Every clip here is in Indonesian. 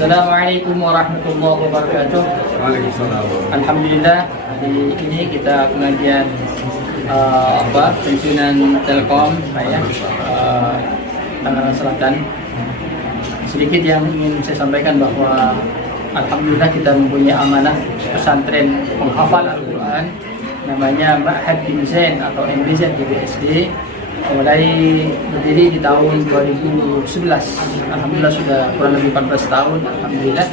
Assalamualaikum warahmatullahi wabarakatuh. Waalaikumsalam. Alhamdulillah hari ini kita pengajian pensiunan Telkom Tangerang Selatan. Sedikit yang ingin saya sampaikan bahwa alhamdulillah kita mempunyai amanah pesantren penghafal Al-Quran namanya Ma'had bin Zain atau MBZ GBSD, mulai berdiri di tahun 2011. Alhamdulillah sudah kurang lebih 14 tahun alhamdulillah,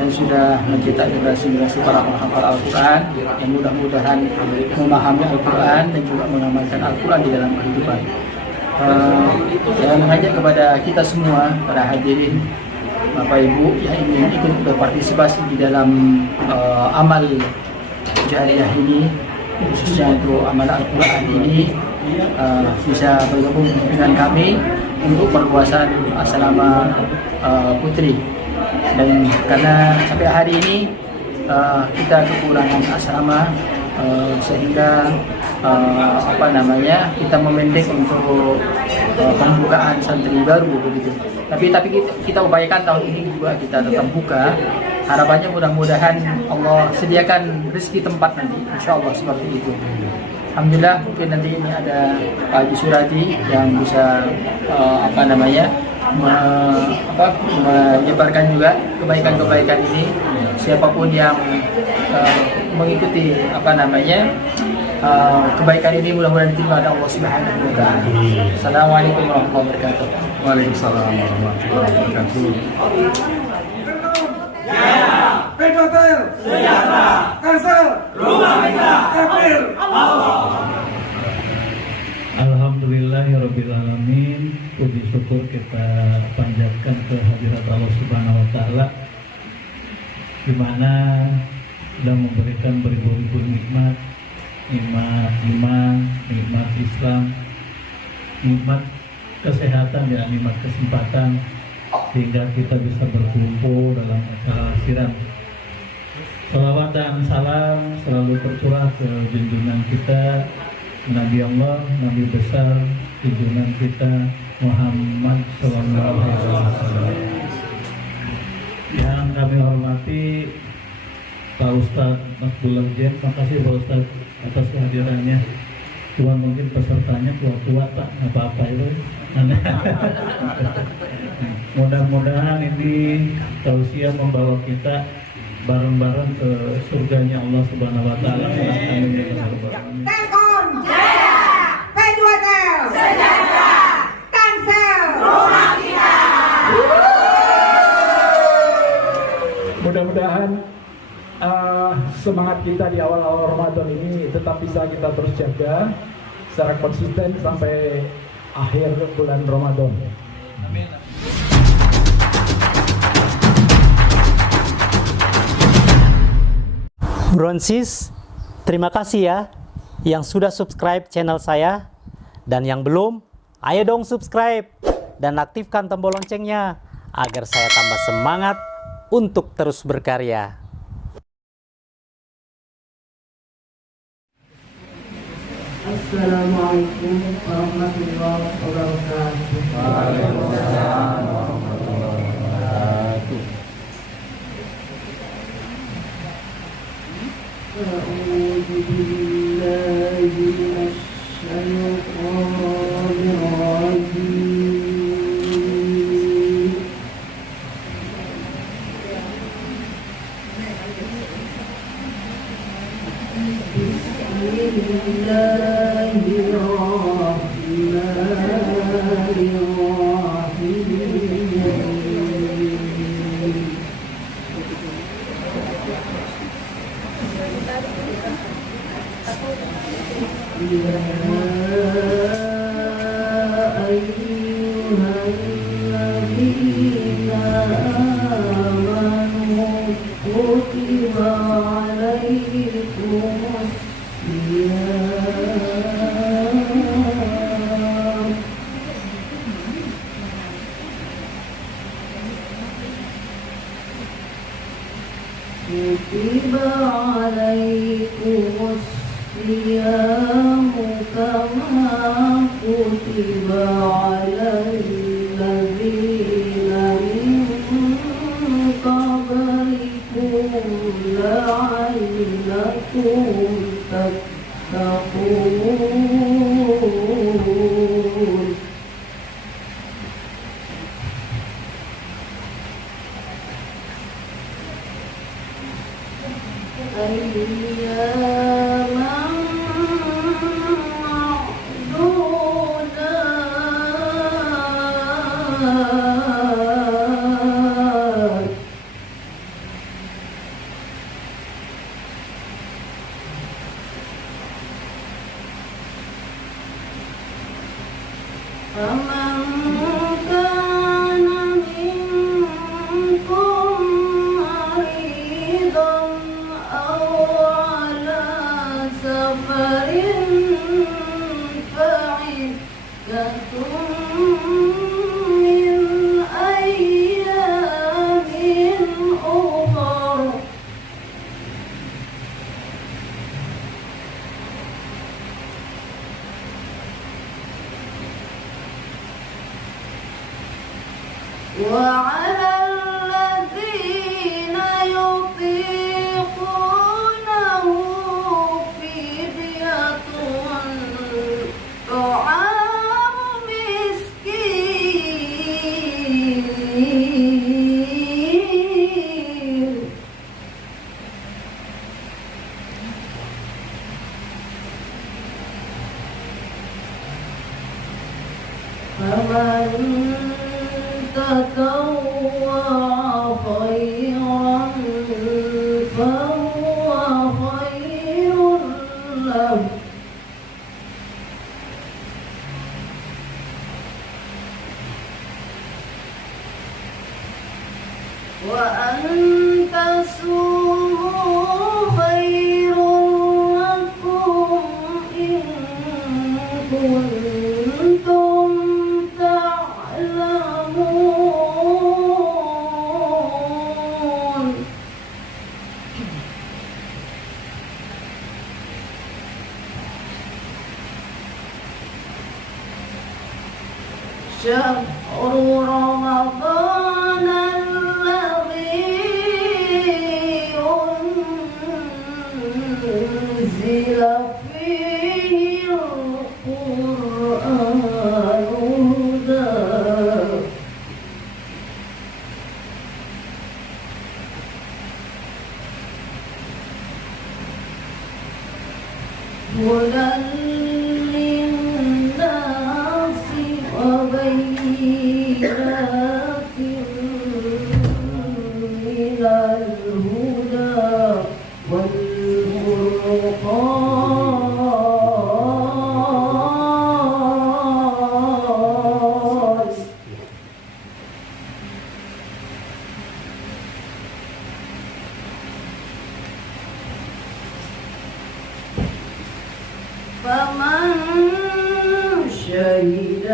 dan sudah mencetak generasi-generasi para penghafal Al-Quran yang mudah-mudahan memahami Al-Quran dan juga mengamalkan Al-Quran di dalam kehidupan. Saya mengajak kepada kita semua, para hadirin, Bapak Ibu yang ingin ikut berpartisipasi di dalam amal jariah ini, khususnya untuk amal Al-Quran ini, bisa bergabung dengan kami untuk perluasan asrama putri. Dan karena sampai hari ini kita kekurangan asrama, sehingga kita memendek untuk pembukaan santri baru begitu. Tapi kita upayakan tahun ini juga kita tetap buka. Harapannya mudah-mudahan Allah sediakan rezeki tempat nanti, insya Allah seperti itu. Alhamdulillah, mungkin nanti ini ada Pak Haji Suradi yang bisa menyebarkan juga kebaikan-kebaikan ini. Siapapun yang mengikuti kebaikan ini mudah-mudahan diterima oleh Allah Subhanahu wa taala. Assalamualaikum warahmatullahi wabarakatuh. Waalaikumsalam warahmatullahi wabarakatuh. Pedotel, sejahtera, Kansel, rumah kita, kafir, Allah. Alhamdulillahirrabbilalamin. Puji syukur kita panjatkan ke hadirat Allah Subhanahu wa taala, di mana sudah memberikan beribu-ribu nikmat iman, nikmat Islam, nikmat kesehatan dan nikmat kesempatan, sehingga kita bisa berkumpul dalam acara siram. Salawat dan salam selalu tercurah ke junjungan kita Nabi Allah, Nabi besar junjungan kita Muhammad Sallallahu Alaihi Wasallam. Yang kami hormati Pak Ustadz Abdullah Jen, makasih Pak Ustadz atas kehadirannya. Cuma mungkin pesertanya tua-tua Pak, nggak apa-apa itu. Mudah-mudahan ini tausiah membawa kita bareng-bareng ke surganya Allah Subhanahu wa taala. Amin. Telkom, jaya, Pedotel, sejahtera, Kansel, rumah kita. Mudah-mudahan semangat kita di awal-awal Ramadan ini tetap bisa kita terus jaga secara konsisten sampai akhir bulan Ramadan. Amin. Bronsis, terima kasih ya yang sudah subscribe channel saya, dan yang belum, ayo dong subscribe dan aktifkan tombol loncengnya agar saya tambah semangat untuk terus berkarya. Assalamualaikum warahmatullahi wabarakatuh. Waalaikumsalam warahmatullahi wabarakatuh. أعوذ بالله من الشيطان الرجيم. بسم الله الرحمن الرحيم. يا أيها الذين آمنوا كتب عليكم الصيام كتب عليكم الصيام كما كتب على الذين من أياما معدودات فمن كان منكم مريضا أو على سفر فعدة من أيام أخر وعلى الذين يطيقونه فدية طعام مسكين فمن تطوع خيرا فهو خير له وأن تصوموا خير لكم إن كنتم تعلمون شهر رمضان الذي أنزل فيه القرآن هدى للناس وبينات من الهدى والفرقان فمن شهد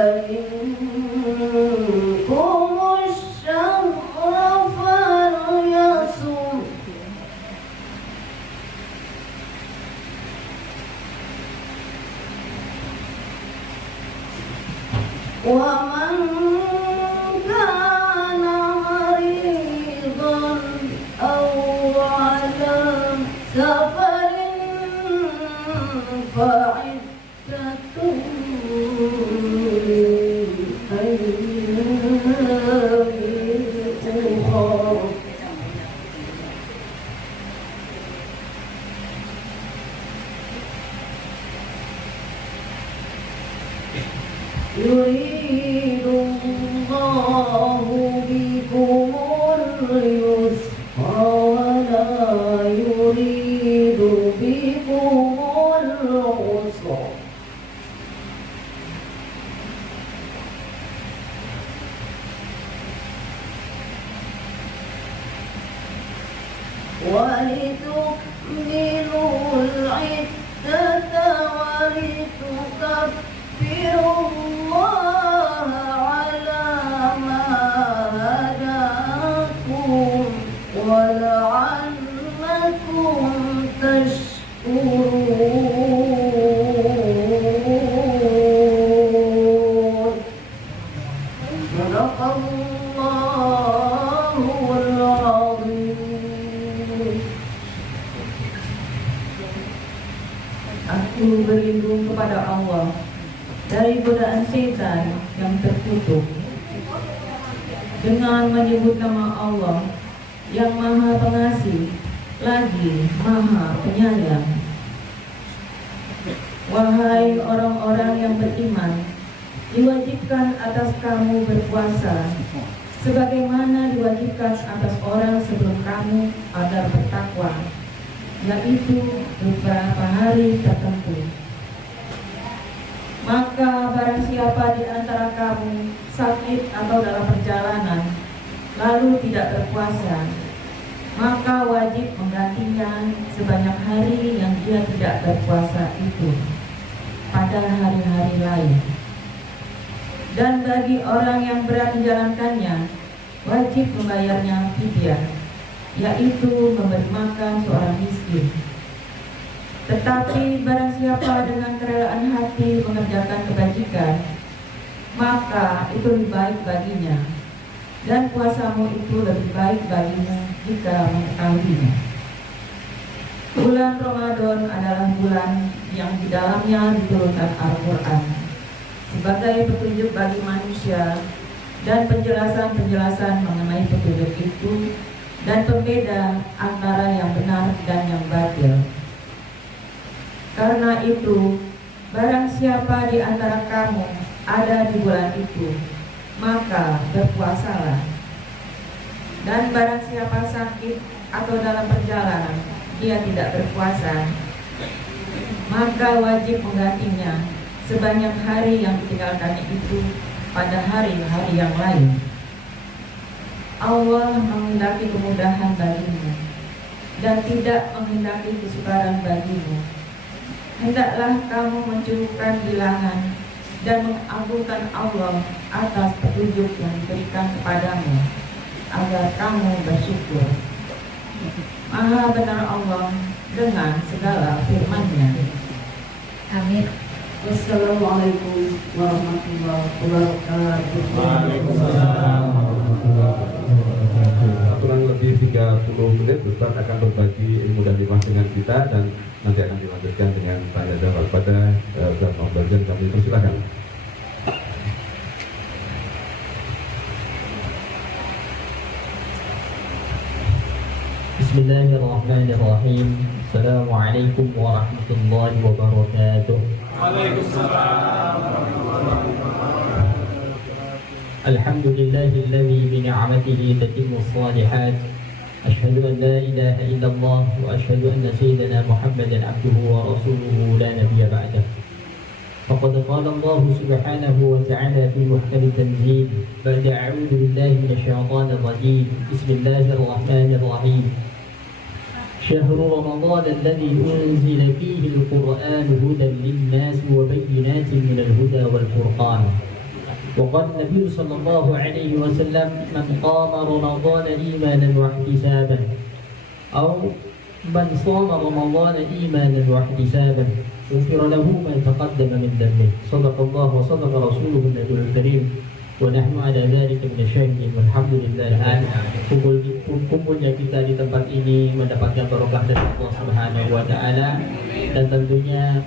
منكم الشهر فليصم ومن كان مريضا أو على سفر فعدة من أيام أخر يريد الله بكم اليسر ولا يريد بكم العسر ولتكملوا العدة ولتكبروا الله على ما هداكم ولعلكم تشكرون صدق الله العظيم. Aku berlindung kepada Allah dari godaan setan yang terkutuk dengan menyebut nama Allah yang Maha Pengasih, lagi Maha Penyayang. Wahai orang-orang yang beriman, diwajibkan atas kamu berpuasa sebagaimana diwajibkan atas orang sebelum kamu agar bertakwa, yaitu beberapa hari tertentu. Maka barang siapa di antara kamu sakit atau dalam perjalanan lalu tidak berpuasa, maka wajib menggantinya sebanyak hari yang dia tidak berpuasa itu pada hari-hari lain. Dan bagi orang yang berat menjalankannya, wajib membayarnya fidyah, yaitu memberi makan seorang miskin. Tetapi barang siapa dengan kerelaan hati mengerjakan kebajikan, maka itu lebih baik baginya, dan puasamu itu lebih baik bagimu jika mengetahuinya. Bulan Ramadan adalah bulan yang di dalamnya diturunkan Al-Quran sebagai petunjuk bagi manusia dan penjelasan-penjelasan mengenai petunjuk itu dan pembeda antara yang benar dan yang batil. Karena itu, barang siapa di antara kamu ada di bulan itu, maka berpuasalah. Dan barang siapa sakit atau dalam perjalanan dia tidak berpuasa, maka wajib menggantinya sebanyak hari yang ditinggalkannya itu pada hari-hari yang lain. Allah menghendaki kemudahan bagimu dan tidak menghendaki kesukaran bagimu. Hendaklah kamu mencukupkan bilangan dan mengagungkan Allah atas petunjuk yang diberikan kepadamu agar kamu bersyukur. Maha benar Allah dengan segala firman-Nya. Amin. Wassalamualaikum warahmatullahi wabarakatuh. Kurang lebih 30 menit Ustaz akan berbagi ilmu dan hikmah dengan kita, dan nanti akan dilanjutkan dengan tanya jawab pada Ustaz Muhammad. Kami persilakan. Bismillahirrahmanirrahim. Assalamualaikum warahmatullahi wabarakatuh. Alhamdulillahilladzi bi ni'matihi tatimmu shalihat. Asyhadu an la ilaha illallah wa asyhadu anna sayyidana Muhammadan abduhu wa rasuluhu la nabiyya ba'dah. Faqad qala Allah subhanahu wa ta'ala fi muhkam tanzil ba'da a'udzu billahi minasy syaithanir rajim. Bismillahirrahmanirrahim. شهر رمضان الذي أنزل فيه القرآن هدى للناس وبينات من الهدى والفرقان. وقال النبي صلى الله عليه وسلم: من قام رمضان إيمانا واحتسابا أو من صام رمضان إيمانا واحتسابا غفر له ما تقدم من ذنبه. صدق الله وصدق رسوله النبي الكريم. ونحن على ذلك من الشاهدين walhamdulillah. Kumpulnya kita di tempat ini mendapatkan barokah dari Allah Subhanahu wa taala, dan tentunya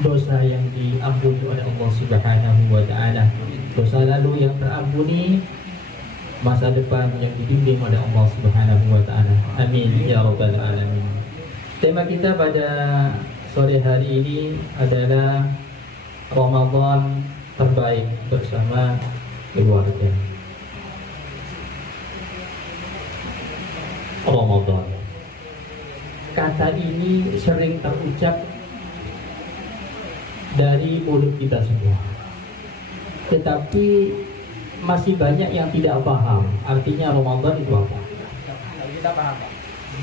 dosa yang diampuni oleh Allah Subhanahu wa taala, dosa lalu yang terampuni, masa depan yang dibimbing oleh Allah Subhanahu wa taala. Amin ya rabbal alamin. Tema kita pada sore hari ini adalah Ramadan terbaik bersama keluarga. Ramadan, kata ini sering terucap dari mulut kita semua, tetapi masih banyak yang tidak paham artinya Ramadan itu apa. Kita paham, Pak.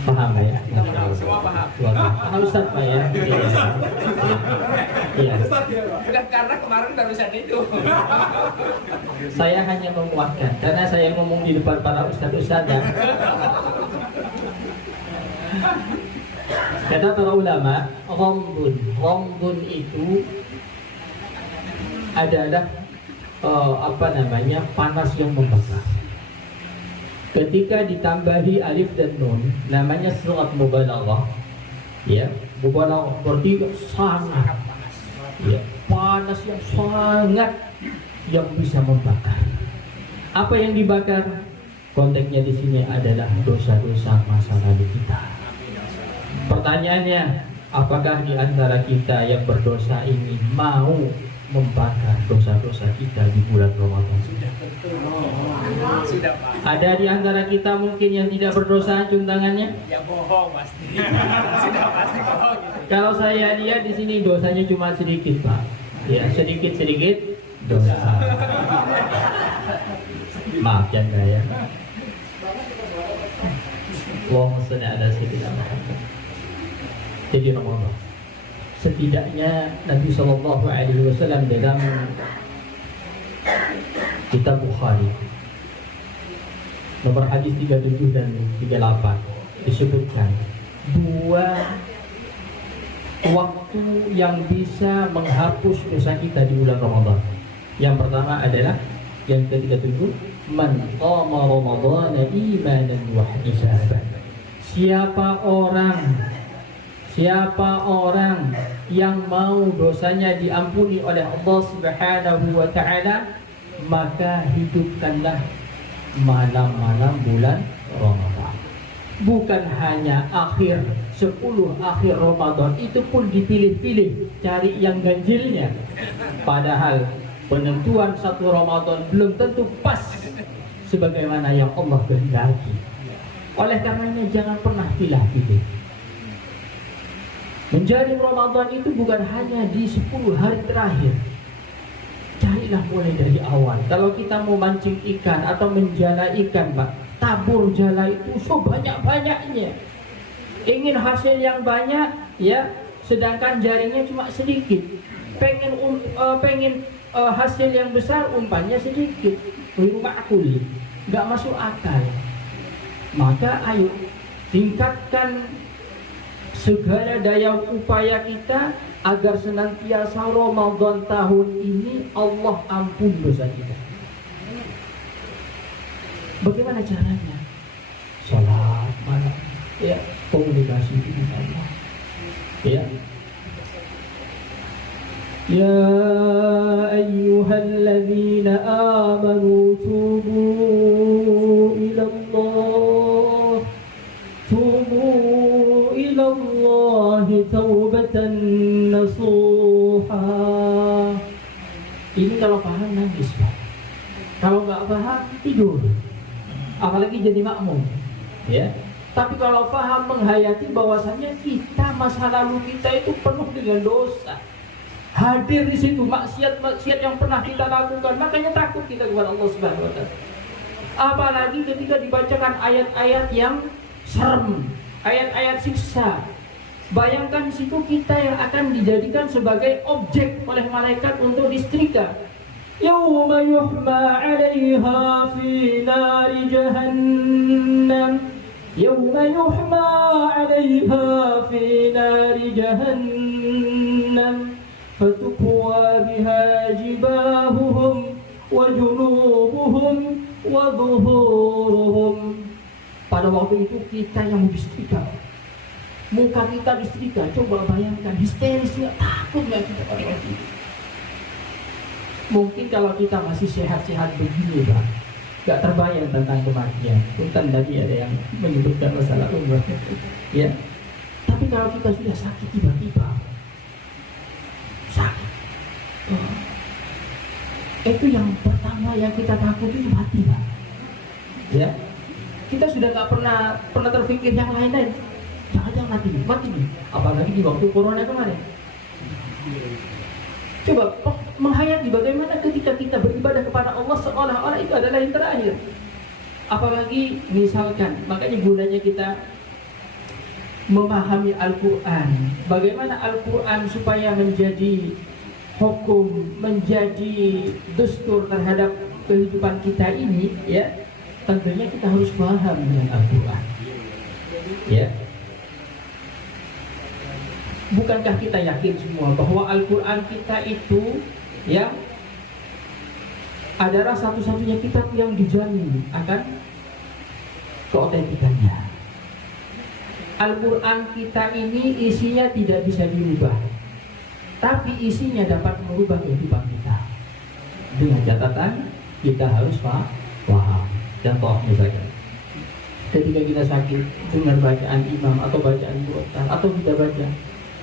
Paham ya? Semua paham. Karena Ustaz Pak ya. Iya. Bukan karena kemarin barusan itu. Saya hanya menguatkan karena saya ngomong di depan para ustaz-ustaz ya. Kata para ulama, Ramadan itu adalah panas yang membakar. Ketika ditambahi alif dan nun, namanya surat mubalaghah. Ya, mubalaghah berarti sangat panas. Ya, panas yang sangat yang bisa membakar. Apa yang dibakar? Konteksnya di sini adalah dosa-dosa masa lalu kita. Pertanyaannya, apakah di antara kita yang berdosa ini mau membakar dosa-dosa kita di bulan Ramadan? Sudah Pak. Ada di antara kita mungkin yang tidak berdosa, cium tangannya. Ya bohong pasti. Sudah pasti bohong. Kalau saya lihat di sini dosanya cuma sedikit, Pak. Ya, sedikit-sedikit dosa. Maaf ya. Allahumma shalli ala sayyidina Muhammad. Jadi Ramadan, setidaknya Nabi Shallallahu Alaihi Wasallam dalam kitab Bukhari nomor hadis 37 dan 38 disebutkan dua waktu yang bisa menghapus dosa kita di bulan Ramadan. Yang pertama adalah yang ke-37, man qama ramadhana imanan wa ihtisaban. Siapa orang yang mau dosanya diampuni oleh Allah Subhanahu wa taala, maka hidupkanlah malam-malam bulan Ramadan. Bukan hanya akhir 10 akhir Ramadan, itu pun dipilih-pilih, cari yang ganjilnya. Padahal penentuan 1 Ramadan belum tentu pas sebagaimana yang Allah kehendaki. Oleh karenanya jangan pernah pilih-pilih. Menjadi Ramadan itu bukan hanya di 10 hari terakhir. Carilah mulai dari awal. Kalau kita mau mancing ikan atau menjala ikan, Pak, tabur jala itu sebanyak-banyaknya. Ingin hasil yang banyak, ya, sedangkan jaringnya cuma sedikit. Pengen hasil yang besar, umpannya sedikit. Ma'qul, nggak masuk akal. Maka ayo tingkatkan segala daya upaya kita agar senantiasa Ramadan tahun ini Allah ampun dosa kita. Bagaimana caranya? Salat malam, ya, komunikasi dengan Allah, ya. Ya ayyuhalladzina amanu tubu ilallah, tubu ilallahi taubatan nasuha. Ini kalau paham nangis, Pak. Kalau nggak paham tidur. Apalagi jadi makmum, ya. Tapi kalau paham menghayati bahwasannya kita masa lalu kita itu penuh dengan dosa. Hadir di situ maksiat-maksiat yang pernah kita lakukan, makanya takut kita kepada Allah Subhanahu wa taala. Apalagi ketika dibacakan ayat-ayat yang serem, ayat-ayat siksa. Bayangkan di situ kita yang akan dijadikan sebagai objek oleh malaikat untuk disetrika. Yauma yuhma 'alaiha fi nari jahannam. Yauma yuhma 'alaiha fi nari jahannam. Fatukwa biha jibahuhum wa junubuhum wa dhuhuruhum. Pada waktu itu kita yang disetrika, muka kita disetrika. Coba bayangkan histerisnya, takut nggak kita pada waktu itu? Mungkin kalau kita masih sehat-sehat begini, Pak, nggak terbayang tentang kematian. Punten tadi ada yang menyebutkan masalah umur, ya. Tapi kalau kita sudah sakit tiba-tiba, sakit, itu yang pertama yang kita takut itu mati, Pak. Ya, kita sudah nggak pernah terpikir yang lain-lain. Jangan-jangan mati nih. Apalagi di waktu corona kemarin. Coba menghayati bagaimana ketika kita beribadah kepada Allah seolah-olah itu adalah yang terakhir. Apalagi misalkan, makanya gunanya kita memahami Al-Quran. Bagaimana Al-Quran supaya menjadi hukum, menjadi dustur terhadap kehidupan kita ini, ya. Tentunya kita harus paham dengan Al-Quran, ya. Bukankah kita yakin semua bahwa Al-Quran kita itu, ya, adalah satu-satunya kitab yang dijamin akan keotentikannya. Al-Quran kita ini isinya tidak bisa dirubah, tapi isinya dapat merubah kehidupan kita. Dengan catatan kita harus paham. Contoh misalkan, ketika kita sakit, dengar bacaan imam atau bacaan Quran, atau kita baca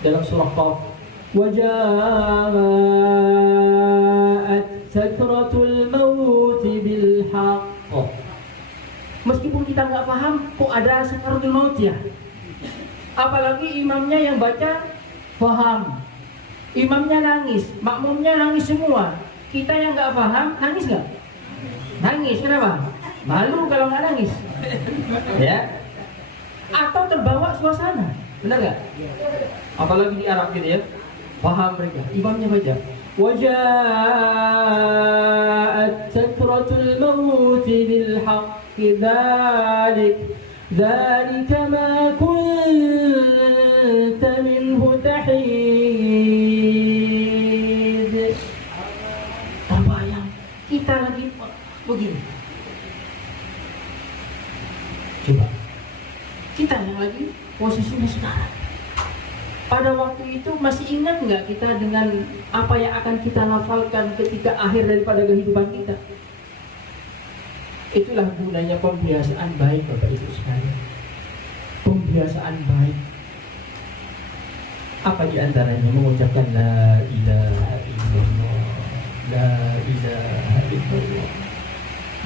dalam surah Qaf, وَجَاءَتْ سَكْرَةُ الْمَوْتِ بِالْحَقِّ. Meskipun kita nggak paham, kok ada sakaratul maut ya? Apalagi imamnya yang baca paham, imamnya nangis, makmumnya nangis semua. Kita yang nggak paham, nangis nggak? Nangis, kenapa? Malu kalau nggak nangis, ya? Atau terbawa suasana, benar nggak? Apalagi di Arab gitu ya, paham mereka. Imamnya baca, وَجَاءَتْ سَكْرَةُ الْمَوْتِ بِالْحَقِّ ذَلِكَ مَا كُنْتَ مِنْهُ تَحِيدٌ. Terbayang kita lagi begini. Coba kita yang lagi posisinya sekarang, pada waktu itu masih ingat nggak kita dengan apa yang akan kita lafalkan ketika akhir daripada kehidupan kita? Itulah gunanya pembiasaan baik, Bapak Ibu sekalian. Pembiasaan baik. Apa diantaranya? Mengucapkan la ilaha illallah, la ilaha illallah.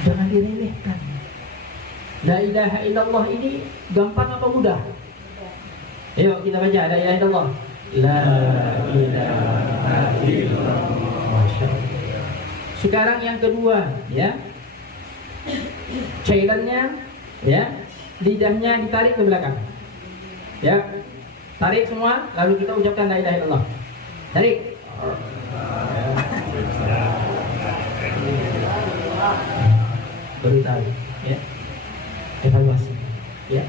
Jangan diremehkan. La ilaha illallah ini gampang apa mudah? Ayo kita baca la ilaha illallah. La ilaha illallah. Masya Allah. Sekarang yang kedua, ya. Cairannya, ya, lidahnya ditarik ke belakang, ya, tarik semua, lalu kita ucapkan la ilaha illallah. Tarik. Baru tarik, ya. Evaluasi, ya.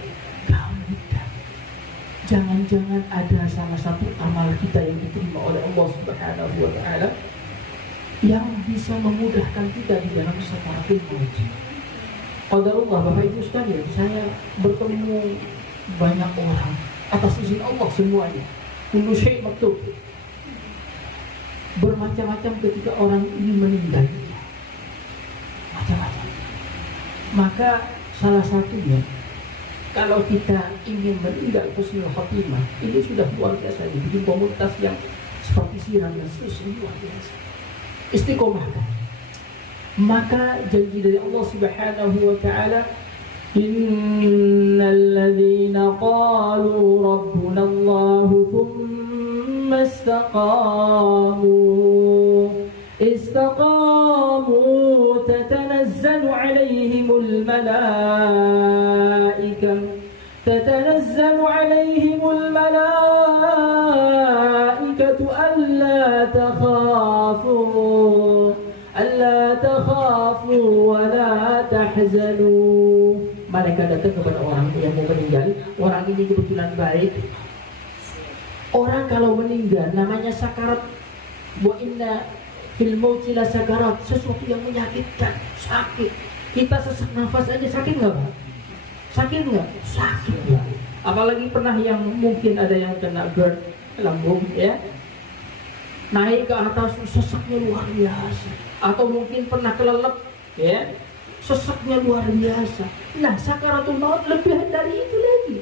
Jangan-jangan ada salah satu amal kita yang diterima oleh Allah Subhanahu wa Ta'ala yang bisa memudahkan kita di dalam sakaratul maut. Qadarullah, Bapak Ibu sekalian, saya bertemu banyak orang atas izin Allah semuanya. Kullu syai' maktub. Bermacam-macam ketika orang ini meninggal. Macam-macam. Maka salah satunya, kalau kita ingin meninggal husnul khatimah, ini sudah luar biasa, dibikin komunitas yang seperti siram dan seterusnya, luar biasa. Istiqomahkan. Maka janji dari Allah Subhanahu wa Ta'ala, innal ladzina qalu rabbuna Allah thumma istaqamu tatanazzalu alaihimul malaikah alla takhafu wa la tahzanu. Malaikat datang kepada orang yang mau meninggal. Orang ini kebetulan baik. Orang kalau meninggal namanya sakarat. Wa inna fil mauti la sakarat, sesuatu yang menyakitkan, sakit. Kita sesak nafas aja sakit nggak, Pak? Sakit nggak? Sakit ya. Apalagi pernah yang mungkin ada yang kena GERD lambung, ya, naik ke atas sesaknya luar biasa. Atau mungkin pernah kelelep, ya, sesaknya luar biasa. Nah, sakaratul maut lebih dari itu lagi,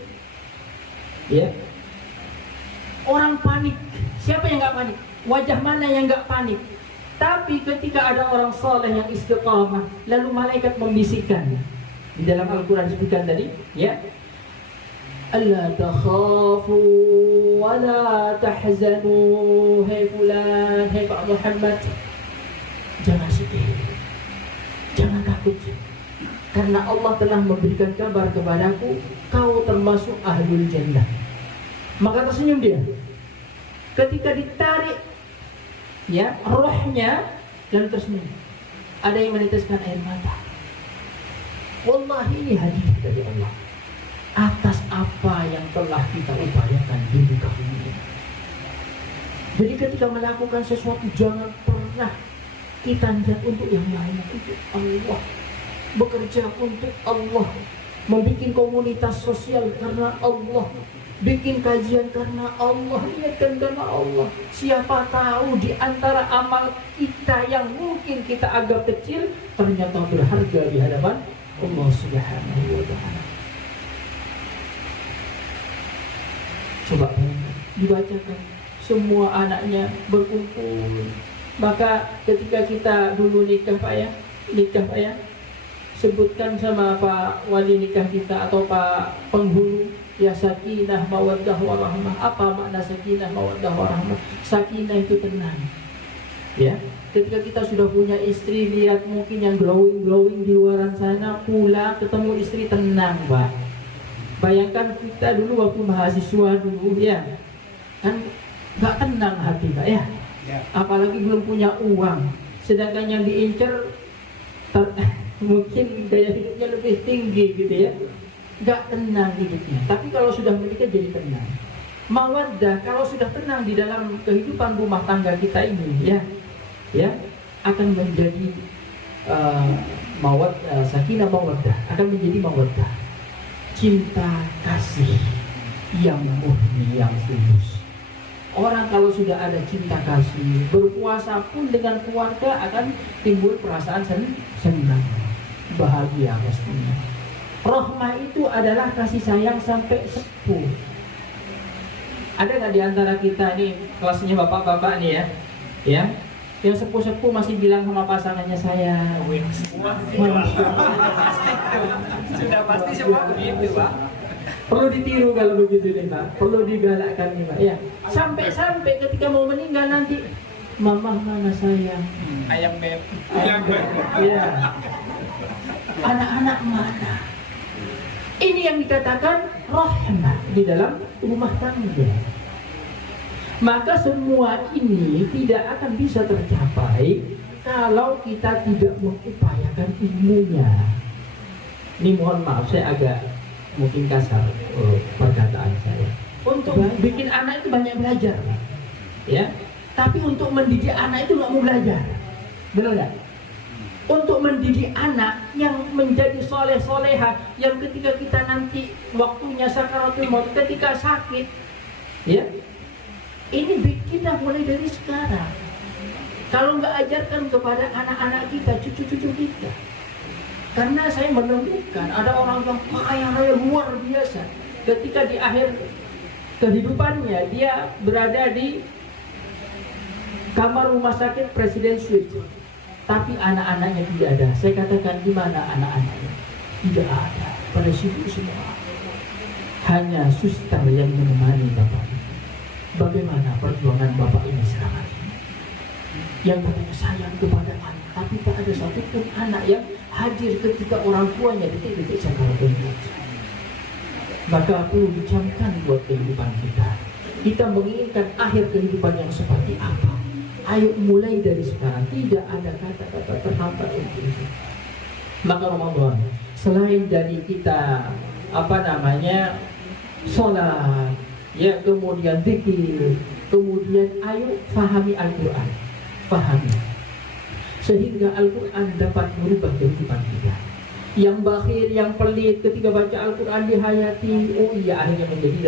ya. Orang panik. Siapa yang nggak panik? Wajah mana yang nggak panik? Tapi ketika ada orang saleh yang istiqamah, lalu malaikat membisikkan. Di dalam Al-Quran disebutkan tadi, ya, alla takhafu wa la tahzanu, hai fulan, hai Pak Muhammad, jangan sedih, jangan takut, karena Allah telah memberikan kabar kepadaku, kau termasuk ahlul jannah. Maka tersenyum dia. Ketika ditarik, ya, rohnya, dan tersenyum. Ada yang meneteskan air mata. Wallahi, ini hadiah dari Allah atas apa yang telah kita upayakan di muka bumi. Jadi ketika melakukan sesuatu, jangan pernah kita lihat untuk yang lain, untuk Allah. Bekerja untuk Allah, membuat komunitas sosial karena Allah, bikin kajian karena Allah, niatkan karena Allah. Siapa tahu di antara amal kita yang mungkin kita anggap kecil, ternyata berharga di hadapan Allah Subhanahu wa Ta'ala. Coba bayangkan, dibacakan semua anaknya berkumpul. Maka ketika kita dulu nikah Pak ya, sebutkan sama Pak wali nikah kita atau Pak penghulu, ya sakinah mawaddah warahmah. Apa makna sakinah mawaddah warahmah? Sakinah itu tenang. Ya, ketika kita sudah punya istri, lihat mungkin yang glowing di luaran sana, pulang ketemu istri, tenang Pak. Bayangkan kita dulu waktu mahasiswa dulu ya, kan nggak tenang hati Pak ya. Apalagi belum punya uang, sedangkan yang diincer mungkin gaya hidupnya lebih tinggi gitu ya, nggak tenang hidupnya. Tapi kalau sudah menikah jadi tenang. Mawaddah, kalau sudah tenang di dalam kehidupan rumah tangga kita ini ya akan menjadi sakinah mawaddah, akan menjadi mawaddah, cinta kasih yang murni, yang tulus. Orang kalau sudah ada cinta kasih, berpuasa pun dengan keluarga akan timbul perasaan senang, bahagia pastinya. Rahmah itu adalah kasih sayang sampai sepuh. Ada nggak di antara kita nih, kelasnya bapak-bapak nih ya, yang sepuh-sepuh masih bilang sama pasangannya saya. Sudah pasti semua begitu Pak. Perlu ditiru kalau begitu nih Pak, perlu digalakkan nih Pak ya. Sampai ketika mau meninggal nanti, mama mana sayang, Ayam beb. ya, anak-anak mana. Ini yang dikatakan rahmah di dalam rumah tangga. Maka semua ini tidak akan bisa tercapai kalau kita tidak mengupayakan ilmunya. Ini mohon maaf, saya agak mungkin kasar perkataan saya. Untuk bikin anak itu banyak belajar, ya. Tapi untuk mendidik anak itu nggak mau belajar, benar nggak? Untuk mendidik anak yang menjadi soleh-soleha, yang ketika kita nanti waktunya sakaratul maut, ketika sakit, ya. Ini kita mulai dari sekarang. Kalau nggak ajarkan kepada anak-anak kita, cucu-cucu kita. Karena saya menemukan ada orang yang kaya raya luar biasa. Ketika di akhir kehidupannya, dia berada di kamar rumah sakit Presiden Suite. Tapi anak-anaknya tidak ada. Saya katakan, di mana anak-anaknya? Tidak ada. Pada sibuk semua. Hanya suster yang menemani bapak. Bagaimana perjuangan bapak ini sekarang? Yang katanya sayang kepada anak, tapi tak ada satupun anak yang hadir ketika orang tuanya detik-detik sakaratul maut. Maka perlu dicamkan buat kehidupan kita. Kita menginginkan akhir kehidupan yang seperti apa? Ayo mulai dari sekarang. Tidak ada kata-kata terhambat untuk itu. Maka Ramadan, selain dari kita sholat, ya, kemudian zikir, kemudian ayo fahami Al-Quran, fahami, sehingga Al-Quran dapat merubah kehidupan kita. Yang bakhil, yang pelit ketika baca Al-Quran dihayati, oh iya, akhirnya menjadi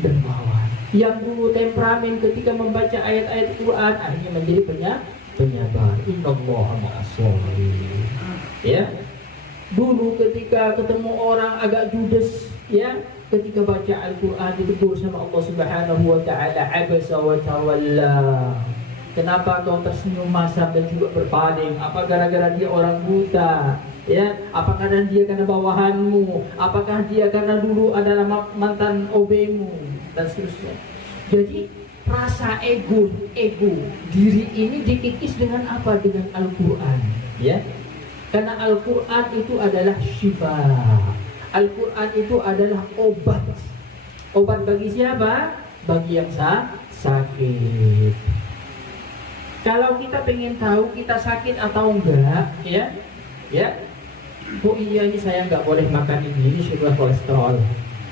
dermawan. Yang dulu temperamen ketika membaca ayat-ayat Quran, akhirnya menjadi penyabar. Innallaha ma'as-sholihin. Ya, dulu ketika ketemu orang agak judes, ya, ketika baca Al-Quran ditegur sama Allah Subhanahu wa Ta'ala, abasa wa tawalla. Kenapa kau tersenyum masam dan juga berpaling? Apa gara-gara dia orang buta? Ya, apakah dia karena bawahanmu? Apakah dia karena dulu adalah mantan OB-mu? Dan seterusnya. Jadi rasa ego diri ini dikikis dengan apa? Dengan Al-Quran, ya. Karena Al-Quran itu adalah syifa. Al-Quran itu adalah obat. Obat bagi siapa? Bagi yang sakit. Kalau kita pengen tahu kita sakit atau enggak, ya. Oh iya, ini saya nggak boleh makan ini sudah kolesterol.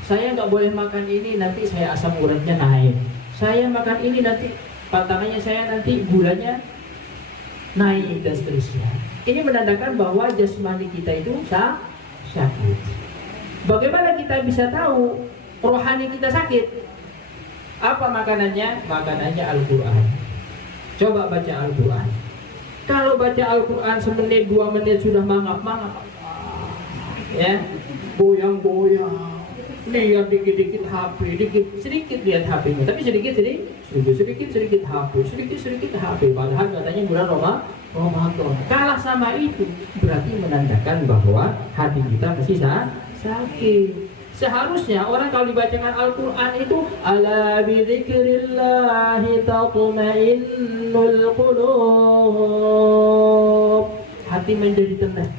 Saya nggak boleh makan ini, nanti saya asam uratnya naik. Saya makan ini nanti pantangannya saya nanti gulanya naik dan seterusnya. Ini menandakan bahwa jasmani kita itu sakit. Bagaimana kita bisa tahu rohani kita sakit? Apa makanannya? Makanannya Al-Quran. Coba baca Al-Quran. Kalau baca Al-Quran semenit 2 menit sudah mangap, ya, goyang-goyang, lihat dikit-dikit HP, sedikit lihat HP-nya, tapi sedikit HP, padahal katanya bulan Ramadan. Kalah sama itu berarti menandakan bahwa hati kita masih sakit. Seharusnya orang kalau dibacakan Al-Quran itu ala bidzikrillahi tatma'innul qulub, hati menjadi tenang.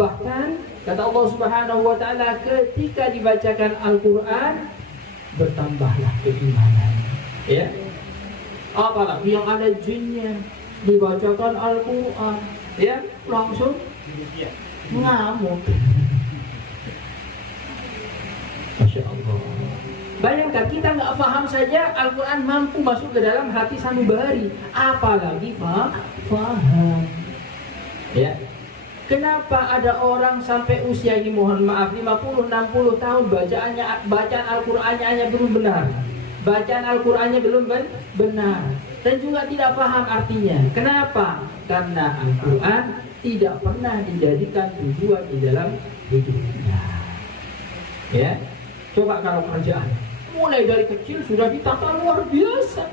Bahkan kata Allah Subhanahu wa taala, ketika dibacakan Al-Qur'an bertambahlah keimanan. Ya. Apalagi yang ada jinnya dibacakan Al-Qur'an, ya, langsung ngamuk. Masya Allah. Bayangkan kita nggak paham saja Al-Quran mampu masuk ke dalam hati sanubari, apalagi paham. Ya. Kenapa ada orang sampai usia ini, mohon maaf, 50-60 tahun bacaan Al-Qur'annya hanya belum benar. Bacaan Al-Qur'annya belum benar dan juga tidak paham artinya. Kenapa? Karena Al-Qur'an tidak pernah dijadikan tujuan di dalam hidupnya. Ya. Coba kalau kerjaan mulai dari kecil sudah ditata luar biasa,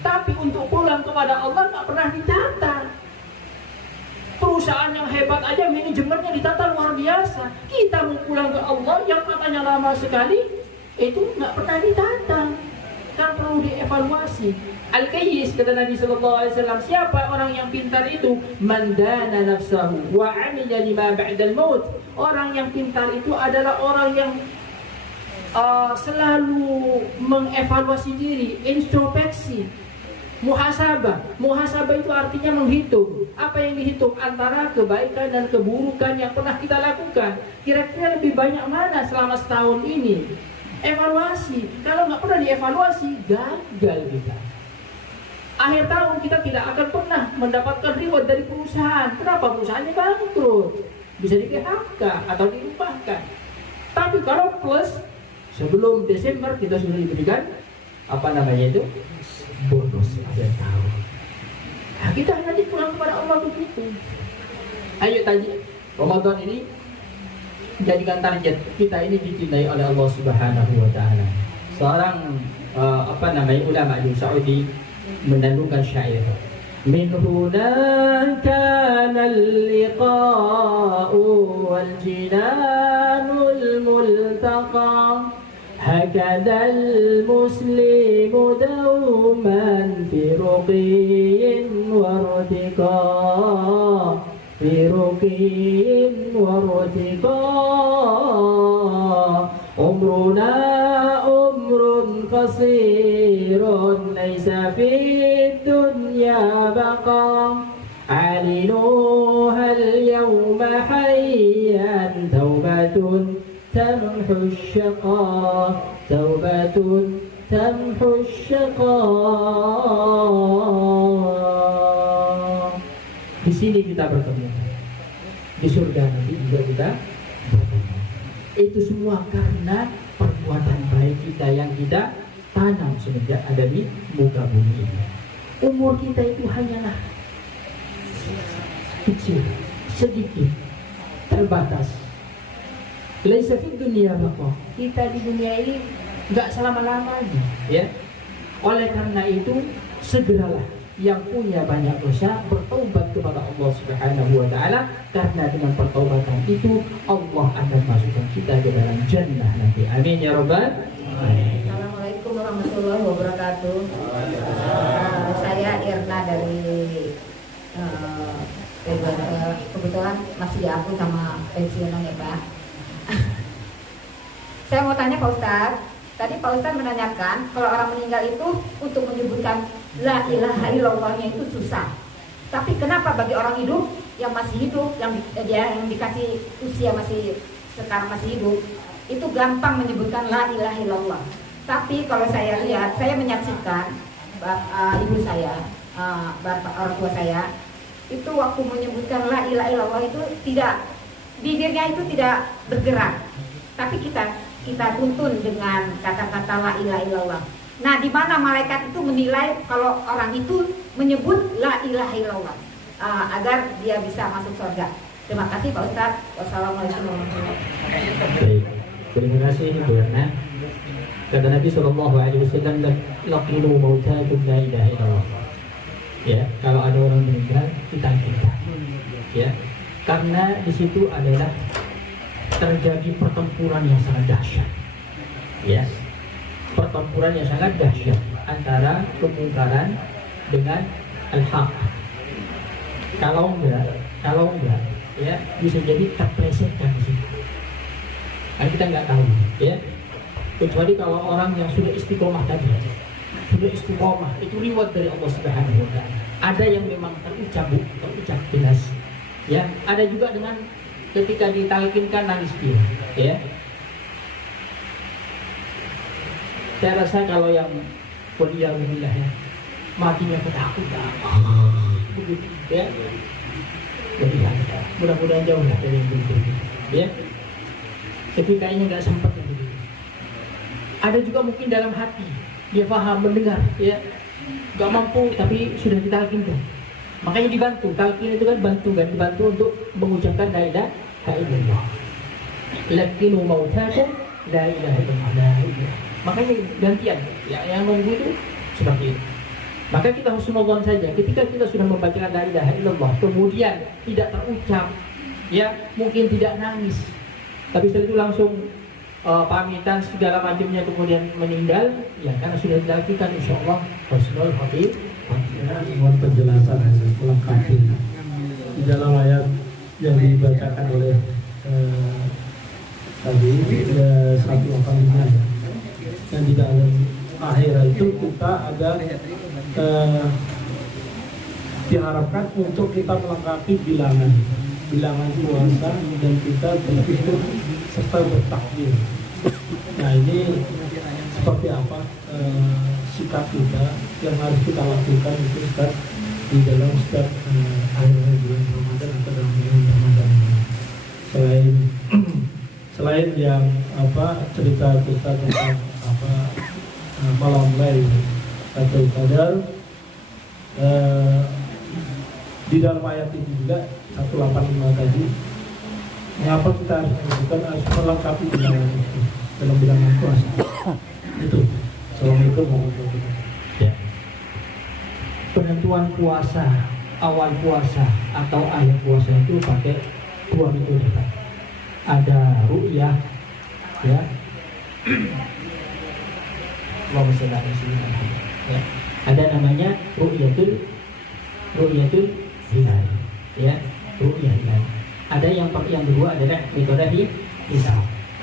tapi untuk pulang kepada Allah nggak pernah ditata. Perusahaan yang hebat aja manajemennya ditata luar biasa. Kita mau pulang ke Allah yang katanya lama sekali itu nggak pernah ditata. Kan perlu dievaluasi. Al-Qayyis kata Nabi SAW, siapa orang yang pintar itu? Man dana nafsahu wa 'amila lima ba'dal maut. Orang yang pintar itu adalah orang yang selalu mengevaluasi diri, introspeksi, muhasabah. Muhasabah itu artinya menghitung. Apa yang dihitung? Antara kebaikan dan keburukan yang pernah kita lakukan. Kira-kira lebih banyak mana selama setahun ini? Evaluasi. Kalau nggak pernah dievaluasi, gagal kita. Akhir tahun kita tidak akan pernah mendapatkan reward dari perusahaan. Kenapa? Perusahaannya bangkrut, bisa di PHK atau dilupakan. Tapi kalau plus, sebelum Desember kita sudah diberikan bonus akhir tahun. Nah, kita nanti pulang kepada Allah begitu. Ayo tadi Ramadan ini jadikan target kita ini dicintai oleh Allah Subhanahu wa taala. Seorang ulama di Saudi menandungkan syair. Min huna kana al-liqa'u wal jinanul multaqa. هكذا المسلم دوما في رقي وارتقاء عمرنا عمر قصير ليس في الدنيا بقاء أعلنوها اليوم حيا توبة تمحو الشقاء توبة تمحو الشقاء. Di sini kita bertemu, di surga nanti juga kita bertemu. Itu semua karena perbuatan baik kita yang kita tanam semenjak ada di muka bumi ini. Umur kita itu hanyalah kecil, sedikit, terbatas. Laisa fid dunya baqa. Kita di dunia ini enggak selama-lamanya, ya. Oleh karena itu, segeralah yang punya banyak dosa bertaubat kepada Allah Subhanahu wa taala, karena dengan pertaubatan itu Allah akan masukkan kita ke dalam jannah nanti. Amin ya rabbal alamin. Assalamualaikum warahmatullahi wabarakatuh. Saya Irna dari kebetulan masih diaku sama pensiunan ya Pak. Saya mau tanya Pak Ustadz, tadi Pak Ustadz menanyakan kalau orang meninggal itu untuk menyebutkan la ilaha illallahnya itu susah. Tapi kenapa bagi orang hidup yang masih hidup, yang dikasih usia sekarang masih hidup, itu gampang menyebutkan la ilaha illallah. Tapi kalau saya lihat, saya menyaksikan ibu saya, bapak orang tua saya, itu waktu menyebutkan la ilaha illallah itu tidak, bibirnya itu tidak bergerak, tapi kita tuntun dengan kata-kata la ilaha illallah. Nah, di mana malaikat itu menilai kalau orang itu menyebut la ilaha illallah agar dia bisa masuk surga. Terima kasih Pak Ustadz. Wassalamualaikum warahmatullahi wabarakatuh. Baik, terima kasih Bu Erna. Kata Nabi SAW, laqinu mautakum la ilaha illallah. Ya, kalau ada orang meninggal kita angkat. Ya, karena di situ adalah terjadi pertempuran yang sangat dahsyat. Ya, pertempuran yang sangat dahsyat antara kemungkaran dengan al-haq. Kalau enggak, ya bisa jadi terplesetkan di situ. Kan kita nggak tahu, ya. Kecuali kalau orang yang sudah istiqomah tadi, sudah istiqomah, itu reward dari Allah Subhanahu Wa Taala. Ada yang memang terucap jelas, ya. Ada juga dengan ketika ditalkinkan nangis dia, ya. Saya rasa kalau yang waliyahulillah ya, matinya ketakutan, begitu, ya. Jadi mudah-mudahan jauh lah dari yang begitu, ya. Ketika ini nggak sempat yang begitu. Ada juga mungkin dalam hati dia paham mendengar, ya, nggak mampu tapi sudah ditalkinkan. Makanya dibantu, talqin itu kan dibantu untuk mengucapkan la ilaha illallah. Lakinu mautakum la ilaha illallah. Makanya gantian, ya, yang nunggu itu seperti itu. Maka kita husnudzon saja. Ketika kita sudah membacakan la ilaha illallah, kemudian tidak terucap, ya, mungkin tidak nangis, tapi setelah itu langsung pamitan segala macamnya kemudian meninggal, ya karena sudah dilakukan insyaallah husnul khatimah. Mohon penjelasan melengkapi di dalam ayat yang dibacakan oleh tadi 185 dan di dalam akhirat itu kita ada diharapkan untuk kita melengkapi bilangan puasa dan kita bersyukur serta bertakbir. Nah ini seperti apa sikap kita yang harus kita lakukan itu Ustaz di dalam setiap akhir bulan Ramadan atau dalam bulan Ramadan ini. Selain yang cerita kita tentang malam lain atau qadar, di dalam ayat ini juga 185 tadi, mengapa kita harus melakukan, harus melengkapi bilangan itu dalam bilangan puasa itu. Assalamualaikum warahmatullahi wabarakatuh. Ya. Penentuan puasa, awal puasa atau akhir puasa itu pakai dua metode. Ada ru'yah, ya. Ya. Ada namanya ru'yatul hilal, ya, ru'yah hilal. Ada yang kedua adalah metode hisab.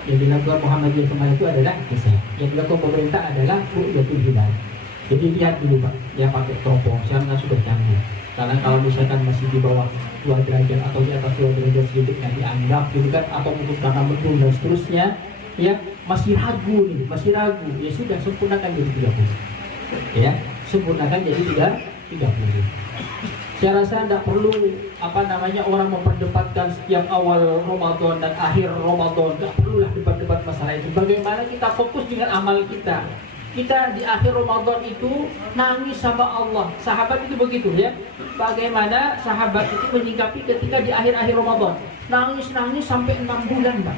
Yang dilakukan Muhammadiyah kemarin itu adalah hisab. Yang dilakukan pemerintah adalah ru'yatul hilal. Jadi lihat dulu Pak, dia pakai teropong, sekarang sudah canggih. Karena kalau misalkan masih di bawah 2 derajat atau di atas 2 derajat sedikit yang dianggap gitu kan, atau mungkin karena betul dan seterusnya, ya masih ragu, ya sudah sempurnakan jadi 30. Ya, sempurnakan jadi 30. Saya rasa tidak perlu orang memperdebatkan setiap awal Ramadan dan akhir Ramadan. Tidak perlulah debat-debat masalah itu. Bagaimana kita fokus dengan amal kita. Kita di akhir Ramadan itu nangis sama Allah. Sahabat itu begitu, ya. Bagaimana sahabat itu menyikapi ketika di akhir-akhir Ramadan. Nangis-nangis sampai 6 bulan, Pak.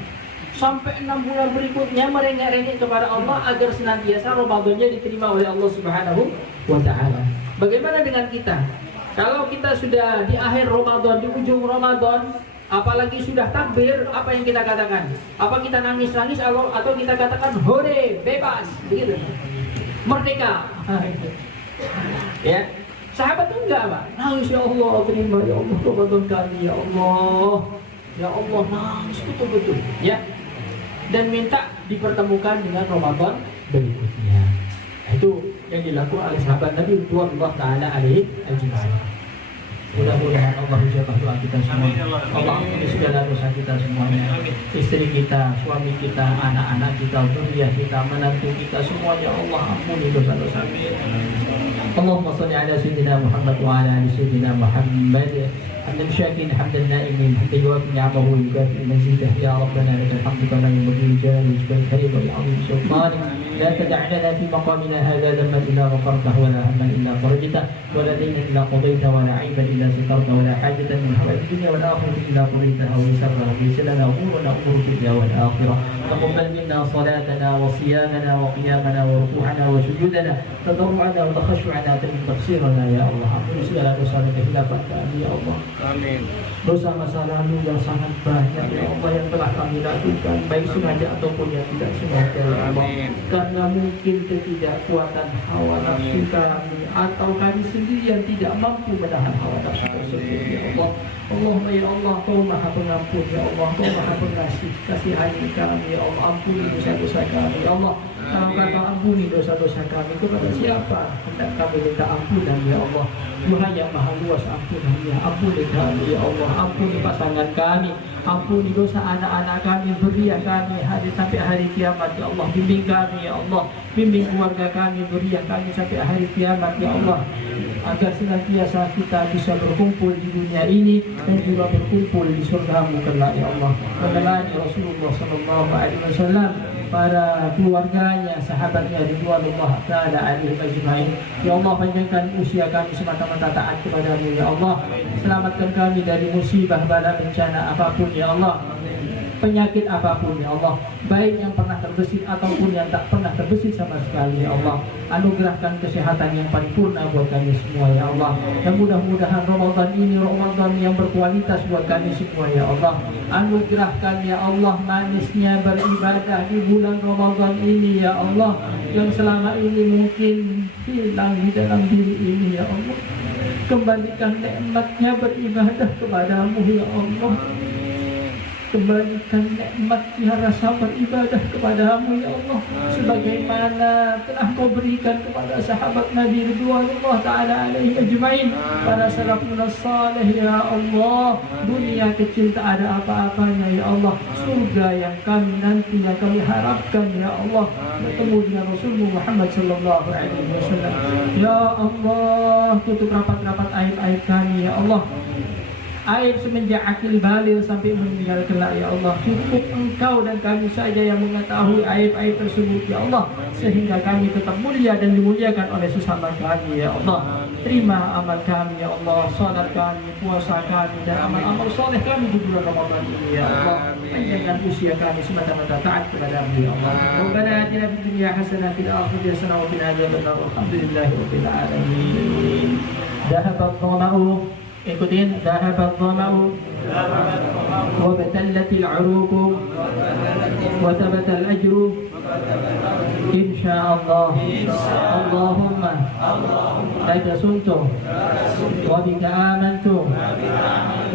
Sampai 6 bulan berikutnya merengek-rengek kepada Allah agar senantiasa Ramadannya diterima oleh Allah Subhanahu wa Ta'ala. Bagaimana dengan kita? Kalau kita sudah di akhir Ramadan, di ujung Ramadan, apalagi sudah takbir, apa yang kita katakan? Apa kita nangis-nangis atau kita katakan hore, bebas, begitu? Merdeka. Ya. Sahabat itu enggak, Pak. Nangis, ya Allah, terima ya Allah Ramadan kami, ya Allah. Ya Allah, nangis betul-betul, ya. Dan minta dipertemukan dengan Ramadan berikutnya. Itu yang dilakukan oleh sahabat Nabi Muhammad Ta'ala alaihi ajma'in. Mudah-mudahan Allah menjawab doa kita semua. Allah ampuni segala dosa kita semuanya. Istri kita, suami kita, anak-anak kita, zuriat kita, menantu kita, semuanya Allah ampuni dosa-dosa kita. Allahumma shalli ala sayyidina Muhammad wa ala ali sayyidina Muhammad. Hamdan syakirin, hamdan na'imin, hamdan yuwafi ni'amahu wa yukafi mazidah. Ya Rabbana lakal hamdu kama yanbaghi li jalali wajhika al-karim wa li'azimi sultanik. سلطانك لا تدع لنا في مقامنا هذا ذنبا إلا غفرته ولا هما إلا فرجته ولا دينا إلا قضيته ولا عيبا إلا سترته ولا حاجة من حوائج الدنيا والآخرة إلا قضيتها ويسرها ويسر لنا أمورنا أمور الدنيا والآخرة تقبل منا صلاتنا وصيامنا وقيامنا وركوعنا وسجودنا تضرعنا وتخشعنا من تقصيرنا يا الله ampuni segala dosa dan kehilapan kami ya Allah. Amin. Dosa masa lalu yang sangat banyak ya Allah yang telah kami lakukan baik sengaja ataupun yang tidak sengaja ya Allah. Karena mungkin ketidakkuatan hawa nafsu kami atau kami sendiri yang tidak mampu menahan hawa nafsu tersebut ya Allah. Allahumma ya Allah, Kau Maha Pengampun ya Allah, Kau Maha Pengasih, kasihani kami ya Allah, ampuni dosa-dosa kami ya Allah. Kalau kata ampuni dosa-dosa kami, kepada siapa hendak kami minta ampunan ya Allah. Tuhan yang Maha luas ampunannya, ampuni kami ya Allah, ampuni pasangan kami, ampuni dosa anak-anak kami, zuriat kami hari sampai hari kiamat ya Allah. Bimbing kami ya Allah, bimbing keluarga kami, zuriat kami sampai hari kiamat ya Allah, agar senantiasa kita bisa berkumpul di dunia ini dan juga berkumpul di surga-Mu kelak ya Allah. Menemani Rasulullah SAW, para keluarganya, sahabatnya, ridwanullah ta'ala alaihim ajma'in. Ya Allah, panjangkan usia kami semata-mata taat kepada-Mu ya Allah. Selamatkan kami dari musibah, bala, bencana apapun ya Allah, penyakit apapun ya Allah, baik yang pernah terbesit ataupun yang tak pernah terbesit sama sekali ya Allah. Anugerahkan kesehatan yang paripurna buat kami semua ya Allah. Dan mudah-mudahan Ramadan ini Ramadan yang berkualitas buat kami semua ya Allah. Anugerahkan ya Allah manisnya beribadah di bulan Ramadan ini ya Allah, yang selama ini mungkin hilang di dalam diri ini ya Allah. Kembalikan nikmatnya beribadah kepada-Mu ya Allah. Kembalikan nikmatnya rasa beribadah kepada-Mu ya Allah, sebagaimana telah Kau berikan kepada sahabat Nabi ridwanullah ta'ala alaihi ajma'in, para salafun salih ya Allah. Dunia kecil tak ada apa-apanya ya Allah, surga yang kami nanti yang kami harapkan ya Allah, bertemu dengan Rasulullah Muhammad sallallahu alaihi wasallam. Ya Allah, tutup rapat-rapat aib-aib kami ya Allah, aib semenjak akil baligh sampai meninggal kelak ya Allah. Cukup Engkau dan kami saja yang mengetahui aib-aib tersebut ya Allah, sehingga kami tetap mulia dan dimuliakan oleh sesama kami ya Allah. Terima amal kami ya Allah, salat kami, puasa kami, dan amal-amal soleh kami di bulan Ramadan ini ya Allah. Panjangkan usia kami semata-mata taat kepada-Mu ya Allah. Rabbana atina fid dunya hasanah fil akhirati hasanah wa qina adzabannar. Alhamdulillahirabbil alamin. Dhahabat dhama'u, ikutin, dhahabat dhama'u wa batallat al-'uruq wa thabata al-ajru insyaallah. Allahumma laka sumtu wa bika amantu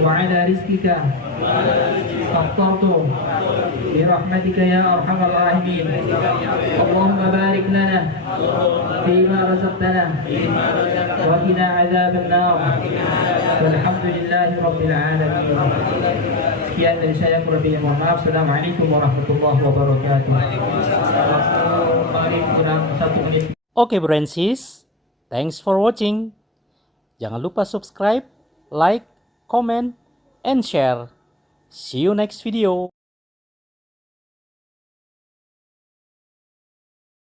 wa ala rizqika aftartu bi rahmatika ya arhamar rahimin. Allahumma barik lana fima razaqtana wa qina adzaban nar. Walhamdulillahi rabbil alamin. Sekian dari saya, kurang lebihnya mohon maaf. Assalamualaikum warahmatullahi wabarakatuh. Kurang 1 menit. Oke bro and sis, thanks for watching. Jangan lupa subscribe, like, comment, and share. See you next video.